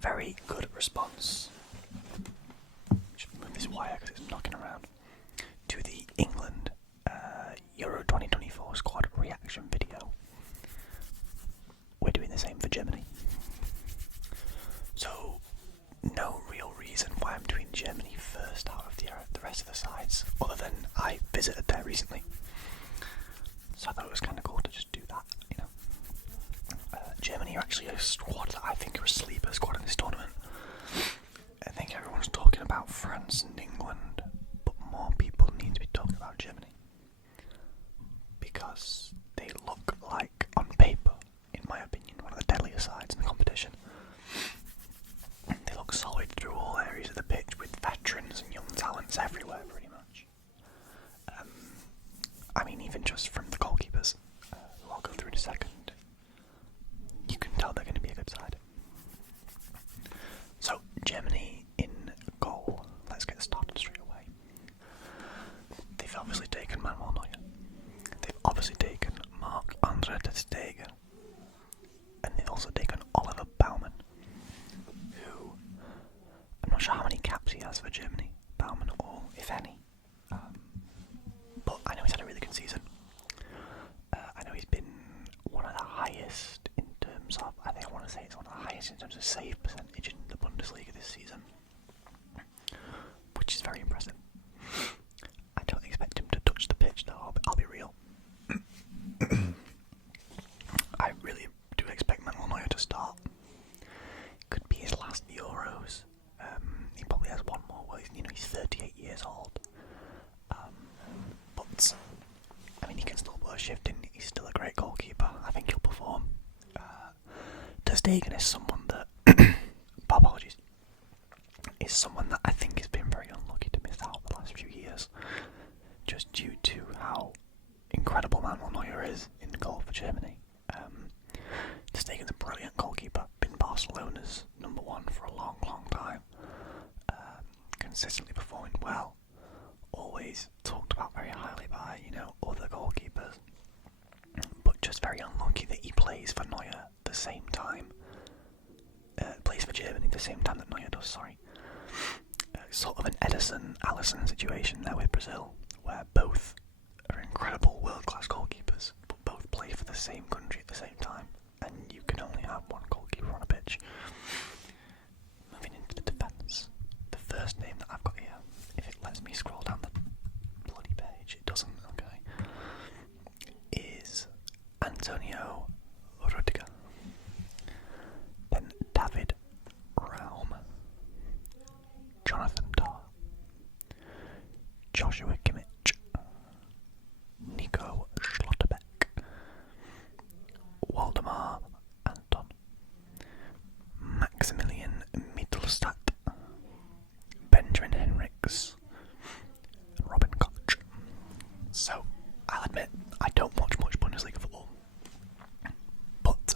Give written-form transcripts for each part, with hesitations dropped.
very good response. Should move this wire because it's knocking around. To the England Euro 2024 squad reaction video. We're doing the same for Germany. So, no real reason why I'm doing Germany first out of the rest of the sides, other than I visited there recently. So I thought it was kind of cool to just do that, you know. Germany are actually a squad that I think are a sleeper squad in this tournament. I think everyone's talking about France and England, but more people need to be talking about Germany. Because they look like, on paper, in my opinion, one of the deadlier sides in the competition. They look solid through all areas of the pitch with veterans and young talents everywhere, pretty much. I mean, even just from the goalkeepers, who I'll go through in a second, you can tell they're going to be a good side. So, Germany in goal. Let's get started straight away. They've obviously taken Manuel Neuer. They've obviously taken Marc-Andre ter Stegen. And they've also taken Oliver Baumann, who, I'm not sure how many caps he has for Germany, Baumann, or if any. But I know he's had a really good season. I know he's been one of the highest in terms of, I think I want to say it's one of the highest in terms of save percentage in the Bundesliga this season, which is very impressive. I don't expect him to touch the pitch though, I'll be real. I really do expect Manuel Neuer to start. Could be his last Euros. He probably has one more where he's 38 years old. But I mean, he can still put a shift in. He's still a great goalkeeper. I think he'll perform. Ter Stegen is someone that, apologies, is someone that I think has been very unlucky to miss out the last few years, just due to how incredible Manuel Neuer is in goal for Germany. Ter Stegen's a brilliant goalkeeper. Been Barcelona's number one for a long, long time. Consistently performing well. Always talked about very highly by, other goalkeepers. But just very unlucky that he plays for Neuer the same time. Plays for Germany the same time that Neuer does, sorry. Sort of an Ederson-Alisson situation there with Brazil, where both are incredible world-class goalkeepers, but both play for the same country at the same time. And you can only have one goalkeeper on a pitch. Moving into the defence. The first name that I've got here, if it lets me scroll down the bloody page, it doesn't, okay, is Antonio Rudiger. Then David Raum, Jonathan Tah, Joshua Kimmich, Nico Schlotterbeck, Waldemar Anton, Maximilian Mittelstadt, Benjamin Henrichs, and Robin Koch. So, I'll admit, I don't watch much Bundesliga football, but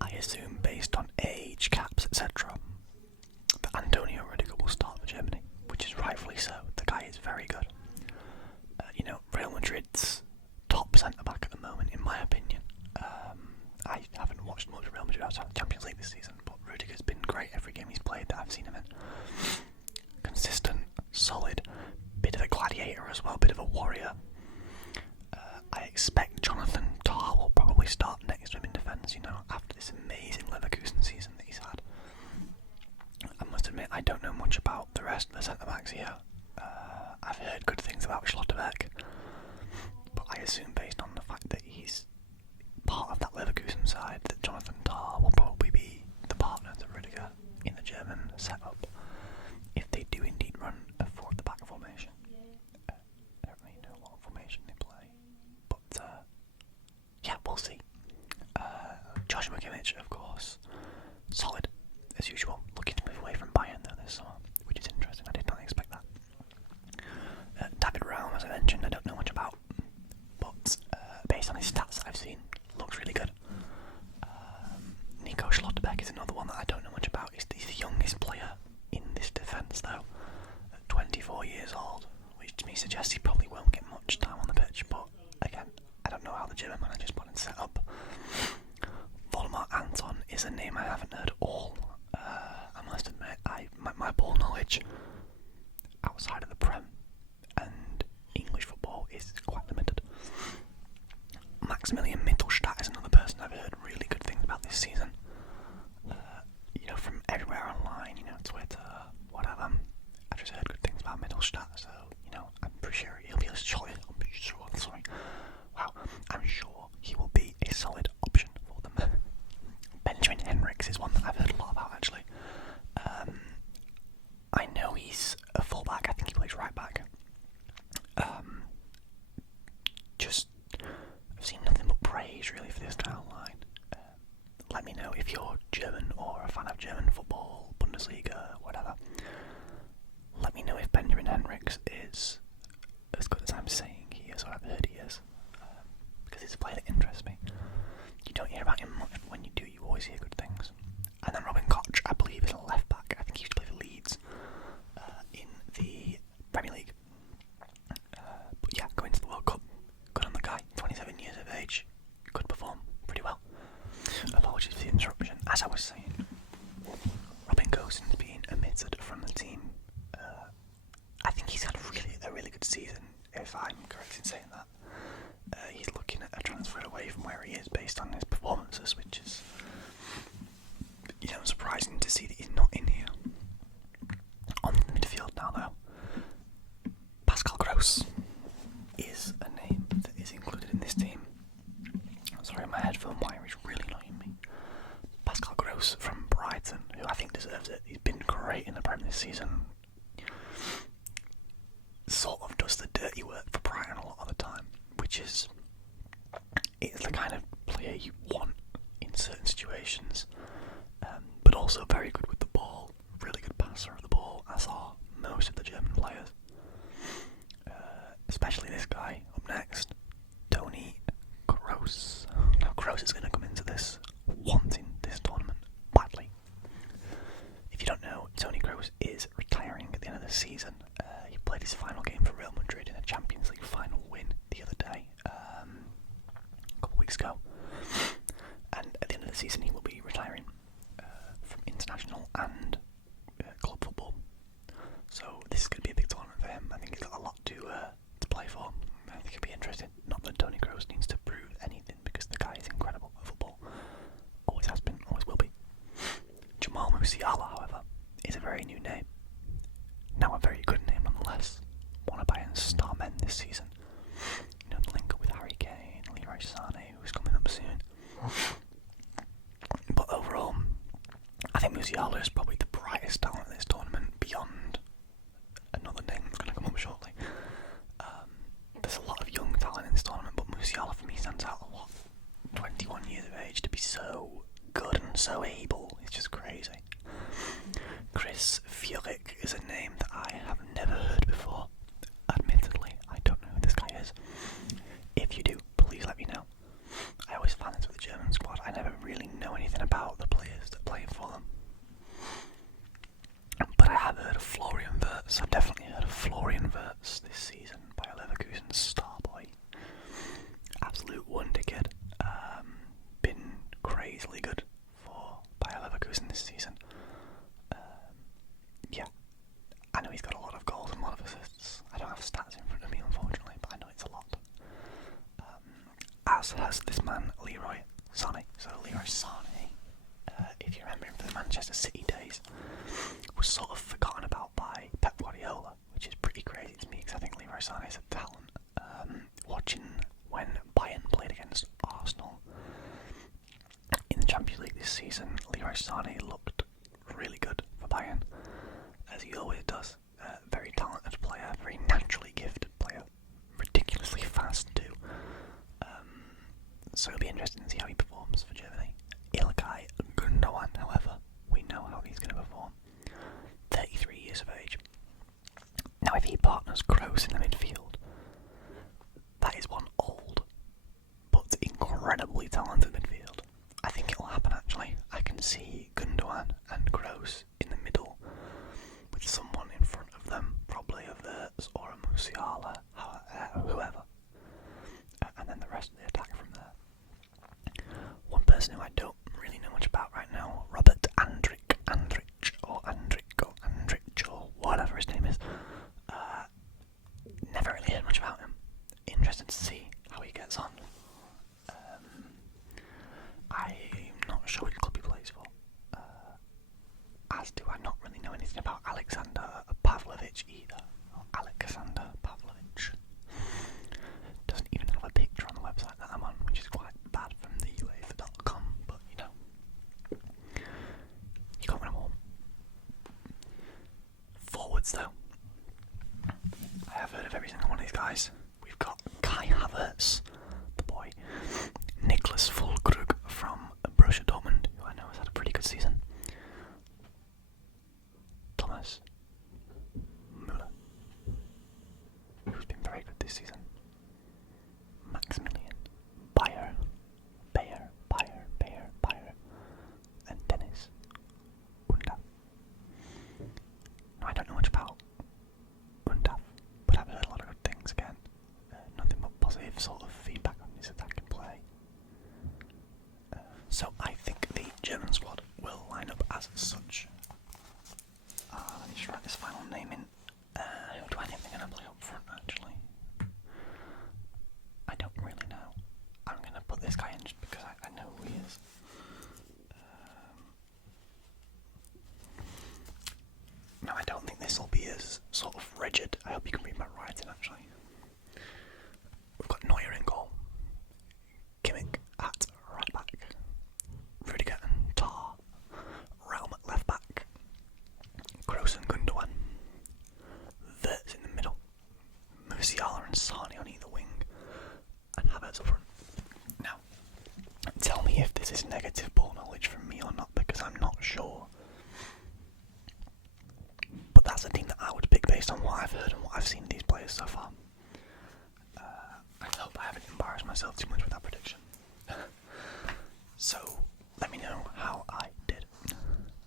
I assume based on age, caps, etc., that Antonio Rudiger will start for Germany, which is rightfully so. The guy is very good. Real Madrid's top centre-back at the moment, in my opinion. I haven't watched much of Real Madrid outside the Champions League this season, but Rudiger's been great every game he's played that I've seen him in. Consistent, solid, bit of a gladiator as well, bit of a warrior. I expect Jonathan Tah will probably start next to him in defence, after this amazing Leverkusen season that he's had. I must admit, I don't know much about the rest of the centre-backs here. I've heard good things about Schlotterbeck, but I assume based on the fact that he's part of that Leverkusen side, that Jonathan Tah will probably be the partner to Rudiger in the German setup, if they do indeed run a four-at-the-back formation. I don't really know what formation they play, but yeah, we'll see. Joshua Kimmich, of course, solid as usual. Looking to move away from Bayern though this summer, which is interesting. I did not expect that. David Raum, as I mentioned, I don't know much about, but based on his stats that I've seen, looks really good. Nico Schlotterbeck is another one that I don't know much about. He's the youngest player in this defence though, at 24 years old, which to me suggests he probably won't get much time on the pitch, but again, I don't know how the German manager's planning to set up. Waldemar Anton is a name I haven't heard all age outside of the Prem, and English football is quite limited. Maximilian Mittelstadt is another person I've heard really good things about this season. From everywhere online, Twitter, whatever. I've just heard good things about Mittelstadt, so, I'm pretty sure he'll be I'm sure he will be a solid option for them. Benjamin Henriks is one that I've heard a lot about, actually. I know he's a fullback. I think he plays right back. I've seen nothing but praise, really, for this trial line. Let me know if you're German or a fan of German football, Bundesliga, whatever. Let me know if Benjamin Henriks is as good as I'm saying he is, or I've heard he is. Because it's a player that interests me. You don't hear about him much, but when you do, you always hear good things. And then Robin Koch, I believe, is a left back. I think he used to play for Leeds in the Premier League. But yeah, going to the World Cup. Good on the guy, 27 years of age. Could perform pretty well. Apologies for the interruption. As I was saying, Robin Gosens being omitted from the team. I think he's had a really good season, if I'm correct in saying that. He's looking at a transfer away from where he is based on his performances, which is, surprising to see that he's not in here. On the midfield now, though. Pascal Gross is a name that is included in this team. Sorry, my headphone wire is really annoying me. Pascal Gross from Brighton, who I think deserves it. He's been great in the Prem this season. Sort of does the dirty work for Brighton a lot of the time, which is the kind of player you want in certain situations, but also very good with the ball, really good passer of the ball, as are most of the German players. Especially this guy up next, Toni Kroos. Now Kroos is going to come into this wanting this tournament badly. If you don't know, Toni Kroos is retiring at the end of the season. He played his final game for Real Madrid in a Champions League final win the other day, a couple of weeks ago. And at the end of the season he will be retiring from international and club football. So this is going to be a big tournament for him. I think he's got a lot to play for. I think it'll be interesting. Not that Toni Kroos needs to prove anything, because the guy is incredible at football. Always has been, always will be. Jamal Musiala, however, is a very new name. Now a very good name nonetheless. One of Bayern's star men this season. The link up with Harry Kane, Leroy Sané, who's coming up soon. But overall, I think Musiala is probably the brightest talent in this tournament, beyond another name that's going to come up shortly. There's a lot of young talent in this tournament, but Musiala for me stands out a lot. 21 years of age, to be so good and so able, it's just crazy. Chris Furyk is a name that I have never heard before. Admittedly, I don't know who this guy is. If you do, please let me know. I always find this with the German squad. I never really know anything about the players that play for them. But I have heard of Florian Wirtz. I've definitely heard of Florian Wirtz this season, by Leverkusen's star boy. Absolute wonder kid. Been crazily good for Bayer Leverkusen this season. Yeah, I know he's got a lot of goals and a lot of assists. I don't have stats in front of me, unfortunately, but I know it's a lot. As has this man, Leroy Sané. So Leroy Sané, if you remember him from the Manchester City days, was sort of forgotten about by Pep Guardiola, which is pretty crazy to me, because I think Leroy Sané is a talent. Watching when Bayern played against Arsenal in the Champions League this season, Leroy Sané looked really good for Bayern, as he always does. Very talented player, very naturally gifted player, ridiculously fast too. So it'll be interesting to see how he performs for Germany. Ilkay Gundogan, however, we know how he's going to perform. 33 years of age. Now if he partners Kroos in the midfield, that is one old but incredibly talented midfield. I think it'll happen actually. I can see Gundogan anything about Alexander Pavlovich either. Or Alexander Pavlovich. Doesn't even have a picture on the website that I'm on, which is quite bad from the UEFA.com, but you know, you can't win them all. Forwards though, I have heard of every single one of these guys. We've got Kai Havertz, the boy, Niklas Füllkrug from Borussia Dortmund, who I know has had a pretty good season. Thomas Müller, who's been very good this season. Maximilian Bayer, and Dennis Undav. Now, I don't know much about Undav, but I've heard a lot of good things again. Nothing but positive sort of feedback on his attacking play. So I think the German squad will line up as such. Let me just write this final name in. Who do I think they're going to play up front, actually? I don't really know. I'm going to put this guy in just because I know who he is. No, I don't think this will be as sort of rigid. I hope you can read my writing, actually. We've got Neuer in goal. Kimmich at right back. Rudiger and Tar. Realm at left back. Kroos and Gundogan. Wirtz in the middle. Musiala and Sane on either wing. And Havertz up front. Now, tell me if this is negative ball knowledge from me or not, because I'm not sure. But that's a team that I would pick based on what I've heard and what I've seen of these players so far. I hope I haven't embarrassed myself too much with that prediction. So, let me know how I did.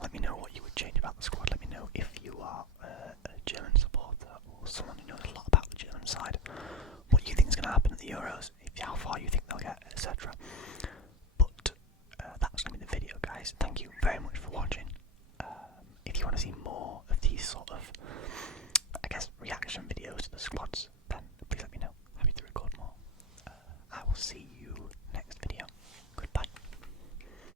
Let me know what you would change about the squad. Let me know if you are a German supporter or someone who